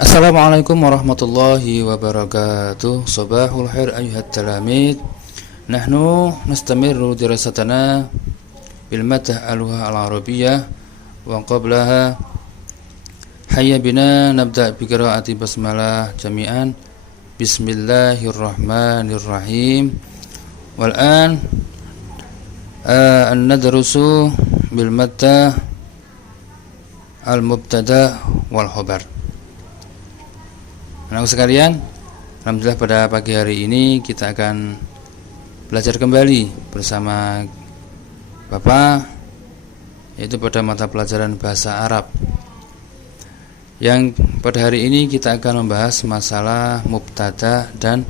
Assalamualaikum warahmatullahi wabarakatuh. Sabahul khair ayuhat talamid. Nahnu nastamiru dirasatana bil madah al-lugha al-arabiyyah wa qablaha hayya bina nabda bi qiraati basmalah jami'an. Bismillahirrahmanirrahim. Wal an an-nadrusu bil madah al-mubtada wal khabar. Anak sekalian, alhamdulillah pada pagi hari ini kita akan belajar kembali bersama Bapak, yaitu pada mata pelajaran bahasa Arab. Yang pada hari ini kita akan membahas masalah mubtada dan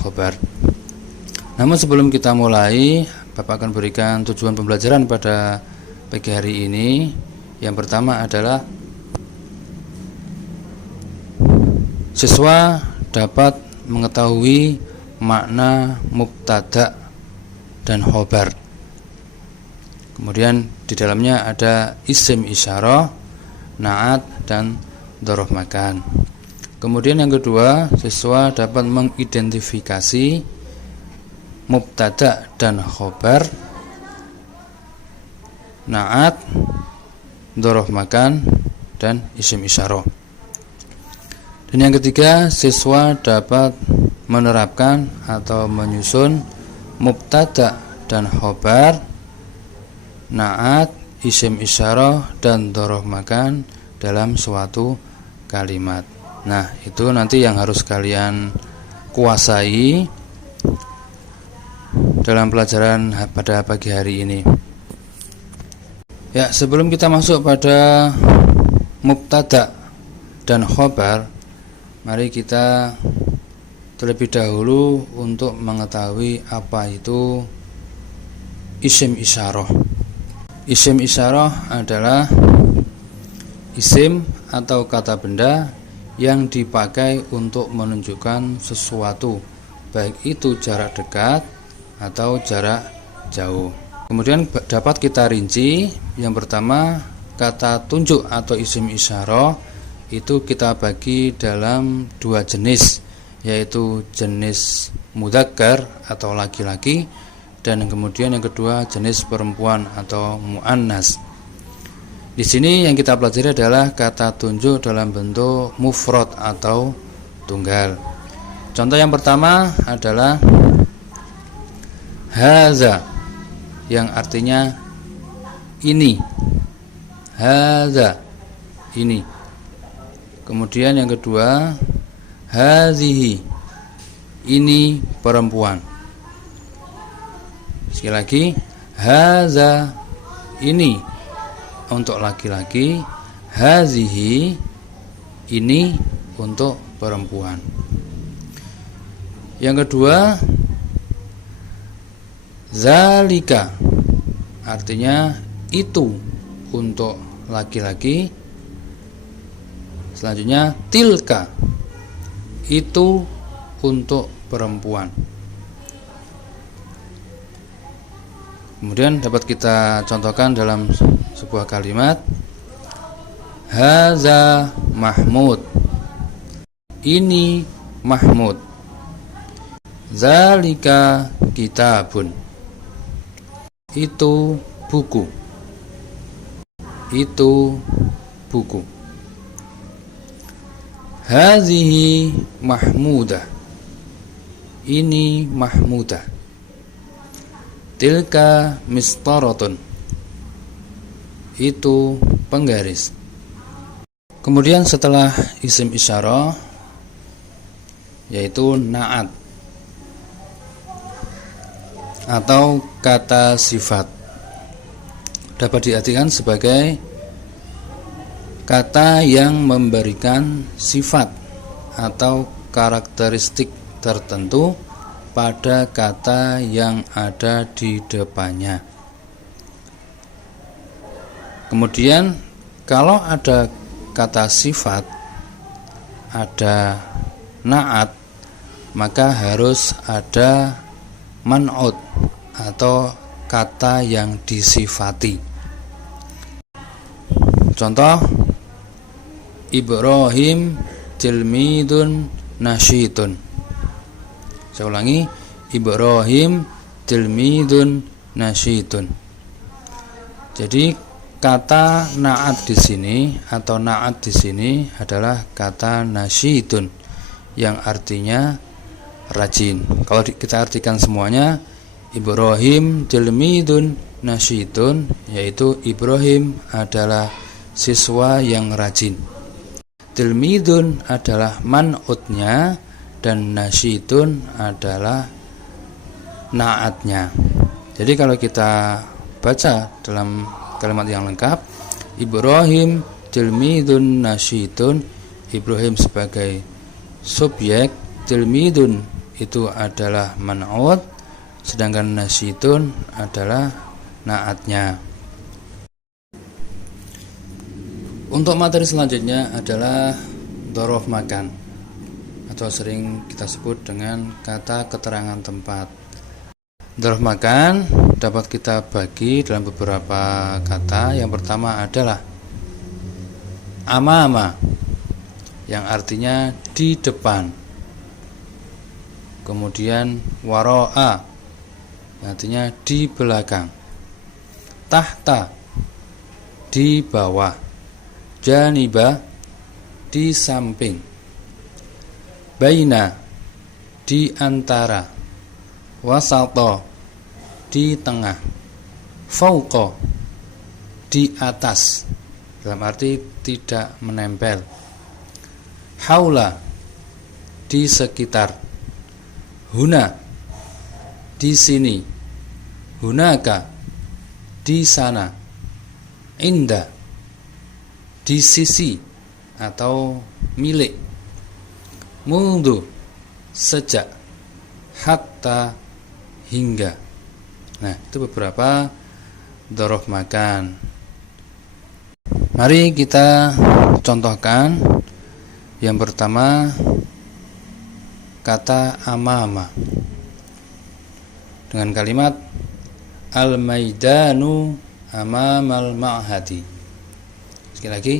khobar. Namun sebelum kita mulai, Bapak akan berikan tujuan pembelajaran pada pagi hari ini. Yang pertama adalah siswa dapat mengetahui makna mubtada dan khobar. Kemudian di dalamnya ada isim isyarah, na'at dan dzaraf makan. Kemudian yang kedua, siswa dapat mengidentifikasi mubtada dan khobar, na'at, dzaraf makan dan isim isyarah. Dan yang ketiga, siswa dapat menerapkan atau menyusun mubtada dan khobar, na'at, isim isyarah dan dzaraf makan dalam suatu kalimat. Nah, itu nanti yang harus kalian kuasai dalam pelajaran pada pagi hari ini. Ya, sebelum kita masuk pada mubtada dan khobar, mari kita terlebih dahulu untuk mengetahui apa itu isim isyarah. Isim isyarah adalah isim atau kata benda yang dipakai untuk menunjukkan sesuatu, baik itu jarak dekat atau jarak jauh. Kemudian dapat kita rinci. Yang pertama, kata tunjuk atau isim isyarah itu kita bagi dalam dua jenis, yaitu jenis mudzakkar atau laki-laki, dan kemudian yang kedua jenis perempuan atau muannas. Di sini yang kita pelajari adalah kata tunjuk dalam bentuk mufrad atau tunggal. Contoh yang pertama adalah haza, yang artinya ini. Haza, ini. Kemudian yang kedua, hazihi, ini perempuan. Sekali lagi, haza, ini untuk laki-laki, hazihi, ini untuk perempuan. Yang kedua, zalika, artinya itu untuk laki-laki. Selanjutnya, tilka, itu untuk perempuan. Kemudian dapat kita contohkan dalam sebuah kalimat, haza Mahmud, ini Mahmud, zalika kitabun, itu buku, itu buku. Hazihi Mahmudah, ini Mahmudah. Tilka mistaratun, itu penggaris. Kemudian setelah isim isyarah, yaitu na'at atau kata sifat, dapat diartikan sebagai kata yang memberikan sifat atau karakteristik tertentu pada kata yang ada di depannya. Kemudian kalau ada kata sifat, ada na'at, maka harus ada man'ut atau kata yang disifati. Contoh, Ibrahim tilmidun nasyitun. Saya ulangi, Ibrahim tilmidun nasyitun. Jadi kata na'at di sini atau na'at di sini adalah kata nasyitun yang artinya rajin. Kalau kita artikan semuanya, Ibrahim tilmidun nasyitun, yaitu Ibrahim adalah siswa yang rajin. Tilmidun adalah man'utnya dan nasyitun adalah na'atnya. Jadi kalau kita baca dalam kalimat yang lengkap, Ibrahim tilmidun nasyitun, Ibrahim sebagai subjek, tilmidun itu adalah man'ut, sedangkan nasyitun adalah na'atnya. Untuk materi selanjutnya adalah dzaraf makan atau sering kita sebut dengan kata keterangan tempat. Dzaraf makan dapat kita bagi dalam beberapa kata. Yang pertama adalah amama, yang artinya di depan. Kemudian waro'a, yang artinya di belakang. Tahta, di bawah. Janiba, di samping. Baina, di antara. Wasato, di tengah. Fauqa, di atas, dalam arti tidak menempel. Haula, di sekitar. Huna, di sini. Hunaka, di sana. Inda, di sisi atau milik. Mundu, sejak. Hatta, hingga. Nah, itu beberapa dzaraf makan. Mari kita contohkan. Yang pertama, kata amama dengan kalimat al-maidanu amamal ma'hadi. Sekali lagi,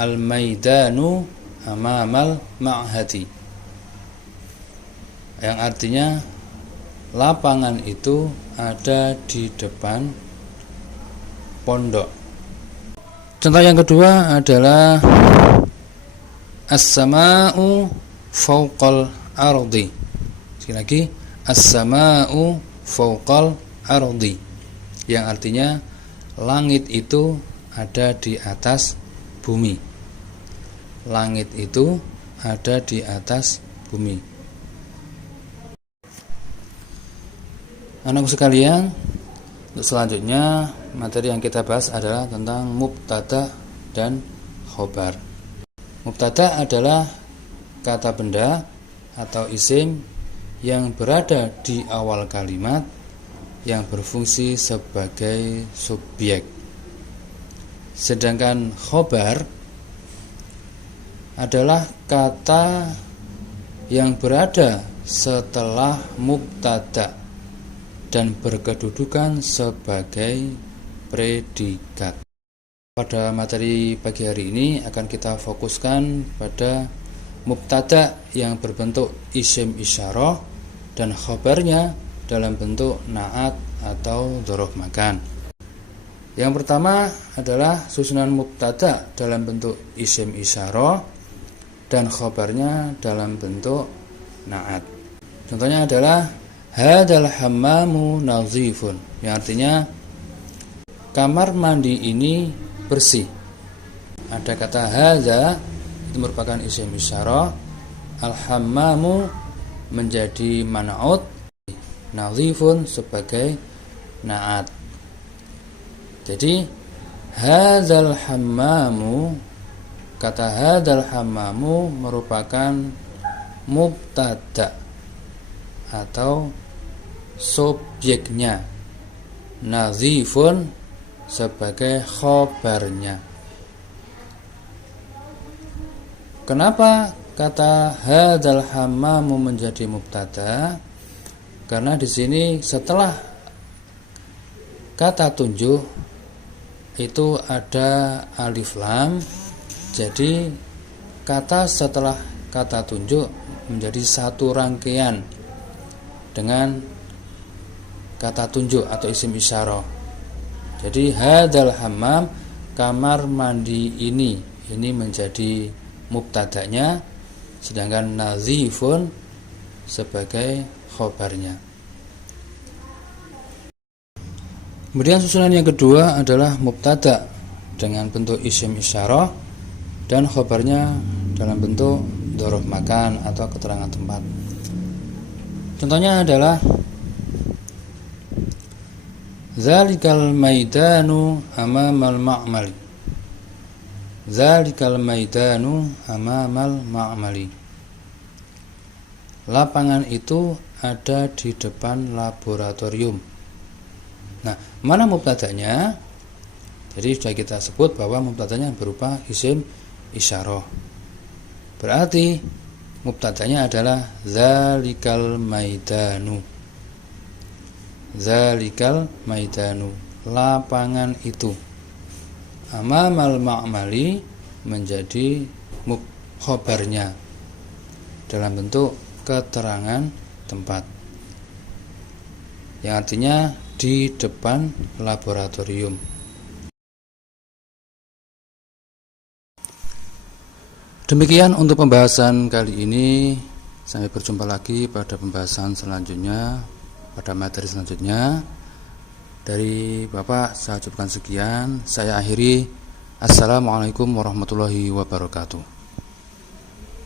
al-maidanu amamal ma'hadi, yang artinya lapangan itu ada di depan pondok. Contoh yang kedua adalah as-sama'u fawqal ardi. Sekali lagi, as-sama'u fawqal ardi, yang artinya langit itu ada di atas bumi. Langit itu ada di atas bumi. Anak sekalian, untuk selanjutnya materi yang kita bahas adalah tentang mubtada dan khobar. Mubtada adalah kata benda atau isim yang berada di awal kalimat yang berfungsi sebagai subjek. Sedangkan khobar adalah kata yang berada setelah mubtada dan berkedudukan sebagai predikat. Pada materi pagi hari ini akan kita fokuskan pada mubtada yang berbentuk isim isyarah dan khobarnya dalam bentuk na'at atau dzaraf makan. Yang pertama adalah susunan mubtada dalam bentuk isim isyarah dan khobarnya dalam bentuk na'at. Contohnya adalah hadzal hammamu nazifun, yang artinya kamar mandi ini bersih. Ada kata hadza, itu merupakan isim isyarah. Al-hammamu menjadi man'ut, nazifun sebagai na'at. Jadi hadzal hammamu, kata hadzal hammamu merupakan mubtada atau subjeknya, nazifun sebagai khobarnya. Kenapa kata hadzal hammamu menjadi mubtada? Karena di sini setelah kata tunjuk itu ada alif lam. Jadi kata setelah kata tunjuk menjadi satu rangkaian dengan kata tunjuk atau isim isyarah. Jadi hadzal hammam, kamar mandi ini menjadi mubtada'nya, sedangkan nazifun sebagai khobarnya. Kemudian susunan yang kedua adalah mubtada dengan bentuk isim isyarah dan khobarnya dalam bentuk dzaraf makan atau keterangan tempat. Contohnya adalah zalikal maidanu amamal ma'mali. Zalikal maidanu amamal ma'mali. Lapangan itu ada di depan laboratorium. Nah, mana mubtadanya? Jadi sudah kita sebut bahwa mubtadanya berupa isim isyarah. Berarti mubtadanya adalah zalikal maidanu. Zalikal maidanu, lapangan itu. Amamal ma'mali menjadi khobarnya dalam bentuk keterangan tempat, yang artinya di depan laboratorium. Demikian untuk pembahasan kali ini. Sampai berjumpa lagi pada pembahasan selanjutnya, pada materi selanjutnya. Dari Bapak saya ucapkan sekian. Saya akhiri. Assalamualaikum warahmatullahi wabarakatuh.